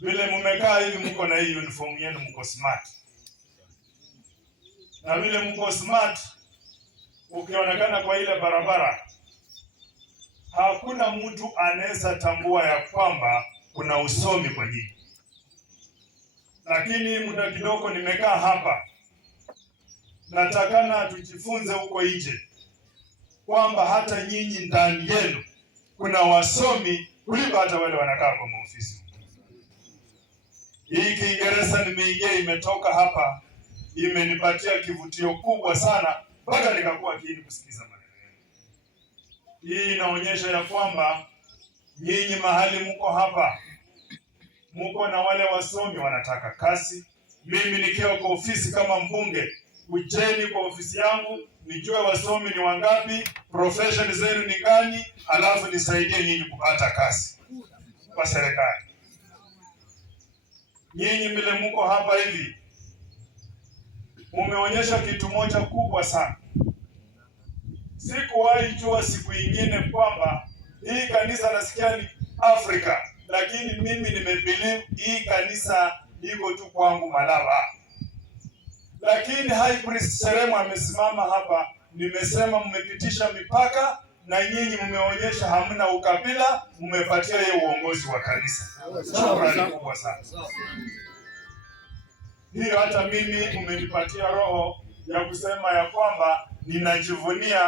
vile mmekaa hivi, mko na hii uniform yenu, mko smart, na vile mko smart, ukionekana kwa ile barabara, hakuna mtu anaweza tambua ya kwamba kuna usomi kwa nyinyi. Lakini muda kidogo nimekaa hapa, natakana tujifunze huko nje kwamba hata nyinyi ndani yenu kuna wasomi kuliko hata wale wanakaa kwa maofisi. Hii Kiingereza nimeingia imetoka hapa, imenipatia kivutio kubwa sana mpaka nikakuwa kini kusikiza maneno yenu. Hii inaonyesha ya kwamba nyinyi mahali mko hapa, mko na wale wasomi wanataka kazi. Mimi nikiwa kwa ofisi kama mbunge, kujeni kwa ofisi yangu nijue wasomi ni wangapi, profession zenu ni gani, alafu nisaidie nyinyi kupata kazi kwa serikali. Nyinyi vile mko hapa hivi, mumeonyesha kitu moja kubwa sana. Sikuwahi jua siku ingine kwamba hii kanisa nasikia ni Afrika, lakini mimi nimebelieve hii kanisa iko tu kwangu Malava. Lakini High Priest Seremu amesimama hapa, nimesema mmepitisha mipaka na nyinyi mmeonyesha hamna ukabila, mmepatia yeye uongozi wa kanisa. Shukrani kubwa sana. Hiyo hata mimi umenipatia roho ya kusema ya kwamba ninajivunia